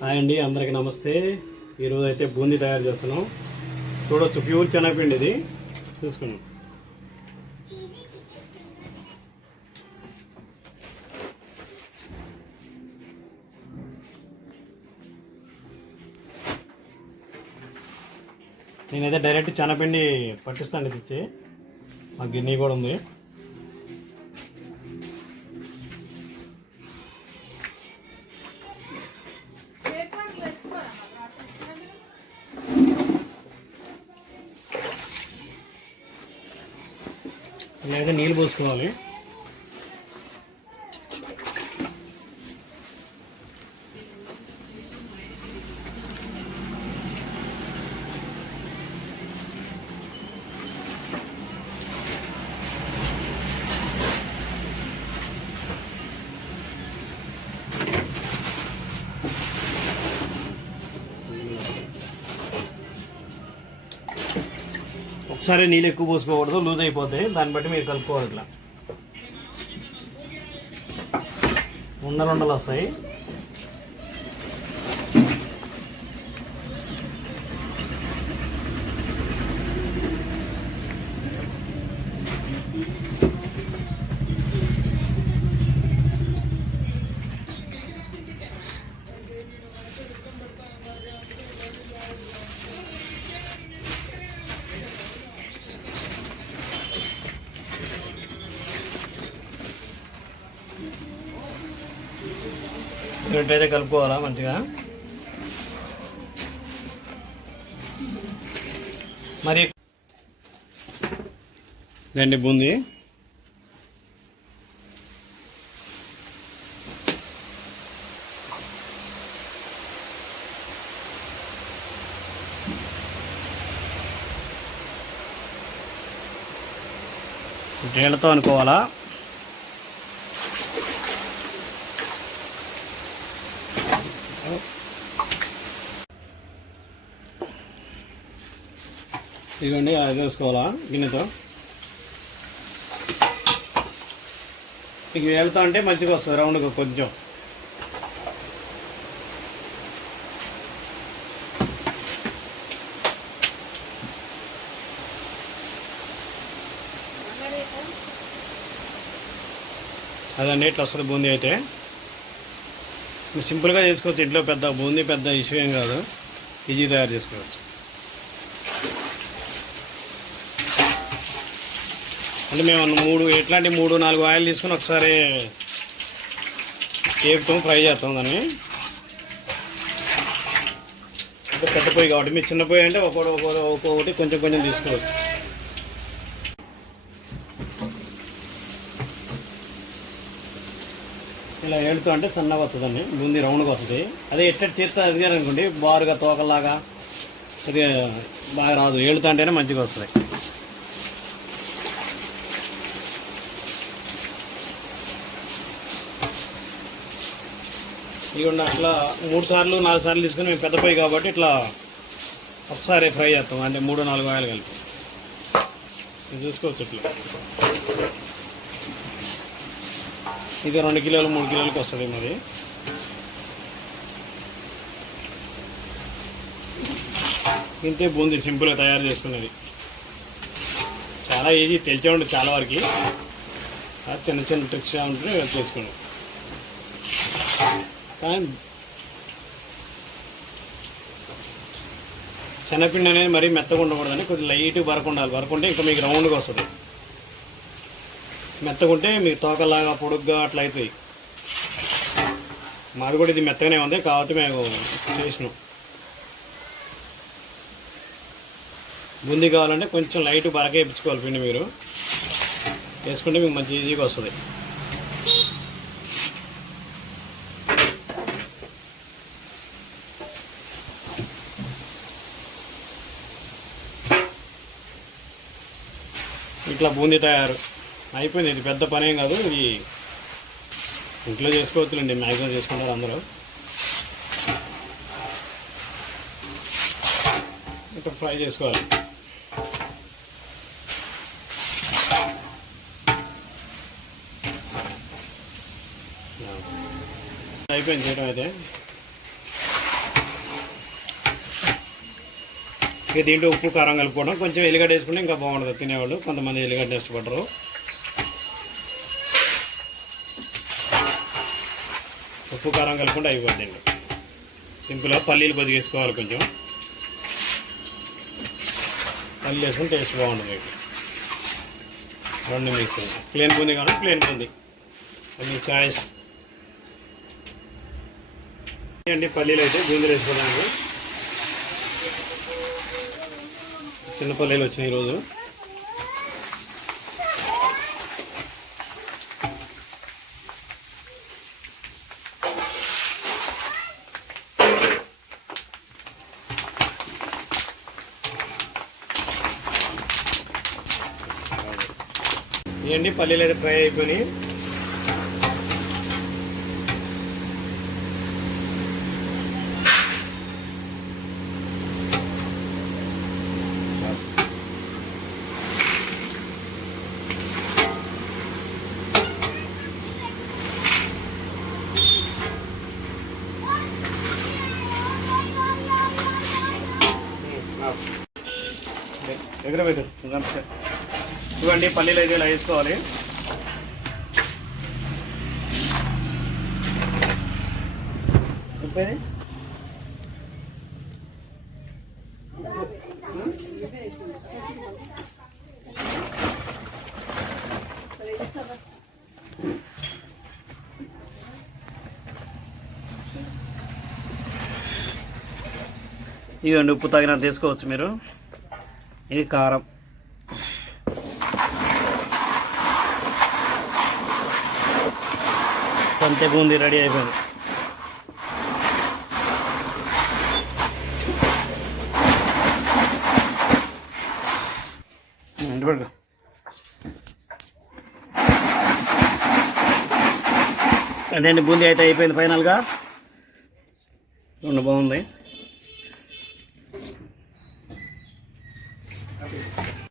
Hi అండి అందరికీ నమస్తే. ఈరోజు అయితే బూందీ తయారు చేస్తున్నాం. చూడొచ్చు ప్యూర్ శనగపిండి ఇది. చూసుకున్నాం నేనైతే డైరెక్ట్ శనగపిండి పట్టిస్తాను ఇది ఇచ్చి. మా గిన్నె కూడా ఉంది. లేదా నీళ్ళు పోసుకోవాలి. ఒకసారి నీళ్ళు ఎక్కువ పోసుకోకూడదు లూజ్ అయిపోతాయి దాన్ని బట్టి మీరు కలుపుకోవాలి ఇట్లా. ఉండలు ఉండలు వస్తాయి. ఇటైతే కలుపుకోవాలా మంచిగా? మరి ఇదండి బూందీ? నీళ్ళతో అనుకోవాలా? ఇదిగోండి అది వేసుకోవాలా? గిన్నెతో? ఇక వెళ్తా అంటే మంచిగా వస్తుంది రౌండ్గా కొంచెం. అదండి ఇట్లా వస్తుంది బూందీ అయితే. సింపుల్గా చేసుకోవచ్చు ఇంట్లో పెద్ద బూందీ పెద్ద ఇష్యూ ఏం కాదు. ఈజీ తయారు చేసుకోవచ్చు. అంటే మేము మూడు ఎట్లాంటి మూడు నాలుగు ఆయిల్ తీసుకుని ఒకసారి కేపుతాం ఫ్రై చేస్తాం దాన్ని. అంటే పెద్ద పొయ్యి కాబట్టి మీరు చిన్న పొయ్యి అంటే ఒక్కొక్కటి ఒక్కొక్కటి ఒక్కొక్కటి కొంచెం కొంచెం తీసుకోవచ్చు. ఇలా ఏడుతూ అంటే సన్నగా వస్తుందండి బూందీ రౌండ్గా వస్తుంది. అదే ఎట్ట చేస్తే అది అనుకోండి బారుగా తోకలాగా సరిగా బాగా రాదు. ఏడుతా అంటేనే మంచిగా వస్తుంది. ఇవి అట్లా మూడు సార్లు నాలుగు సార్లు తీసుకుని మేము పెద్ద పొయ్యి కాబట్టి ఇట్లా ఒకసారి ఫ్రై చేస్తాం. అంటే మూడు నాలుగు ఆయిల్ కలిపి. ఇది చూసుకోవచ్చు ఇట్లా. ఇది రెండు కిలోలు మూడు కిలోలకి వస్తుంది మరి. ఇంతే బూంది సింపుల్గా తయారు చేసుకునేది. చాలా ఈజీ తెలిసే ఉంటుంది చాలా వరకు. చిన్న చిన్న ట్రిక్స్ ఉంటే చేసుకున్నాం కానీ శనగపిండి అనేది మరీ మెత్తగా ఉండకూడదని కొద్దిగా లైట్ వరకు ఉండాలి వరకు ఉంటే ఇంకా మీకు రౌండ్గా వస్తుంది. మెత్తగా ఉంటే మీకు తోకలాగా పొడుగ్గా అట్లా అవుతాయి మాది కూడా ఇది మెత్తగానే ఉంది. కాబట్టి మేము చేసినాం. బుంది కావాలంటే కొంచెం లైట్ బరక వేయించుకోవాలి పిండి మీరు. వేసుకుంటే మీకు మంచి ఈజీగా వస్తుంది. ఇట్లా బూందీ తయారు. అయిపోయింది. ఇది పెద్ద పనేం కాదు. ఇది ఇంట్లో చేసుకోవచ్చులేండి. మ్యాక్సిమం చేసుకుంటారు అందరూ. ఇట్లా ఫ్రై చేసుకోవాలి. అయిపోయింది. చేయడం అయితే. ఇక దీంట్లో ఉప్పు కారం కలుపుకోవడం. కొంచెం ఎల్లిగడ్డ వేసుకుంటే ఇంకా బాగుంటుంది తినేవాళ్ళు కొంతమంది ఎల్లిగడ్డ ఇష్టపడరు ఉప్పు కారం కలుపుకుంటే అయిపోద్దండి. సింపుల్గా పల్లీలు కొద్దిగా కొంచెం. పల్లీలు వేసుకుని టేస్ట్ బాగుంటుంది. మీకు రెండు మిక్స్ ప్లేన్ బూంది కానీ ప్లేన్ ఉంది. అది చాయిస్. అండి పల్లీలు అయితే బూందీలు వేసుకోవడానికి చిన్న పల్లెలు వచ్చినాయి ఈరోజు ఇవన్నీ పల్లీలు అయితే ఫ్రై అయిపోయినాయి. దగ్గర పెట్టు ఇవ్వండి పల్లీలు అయితే ఇలా వేసుకోవాలి. ఉప్పేది ఇదండి ఉప్పు తగినంత తీసుకోవచ్చు మీరు. ఇది కారం. సంతే బూందీ రెడీ అయిపోయింది. ఇంటి అదే అండి బూందీ అయితే అయిపోయింది ఫైనల్గా? రెండు బాగుంది.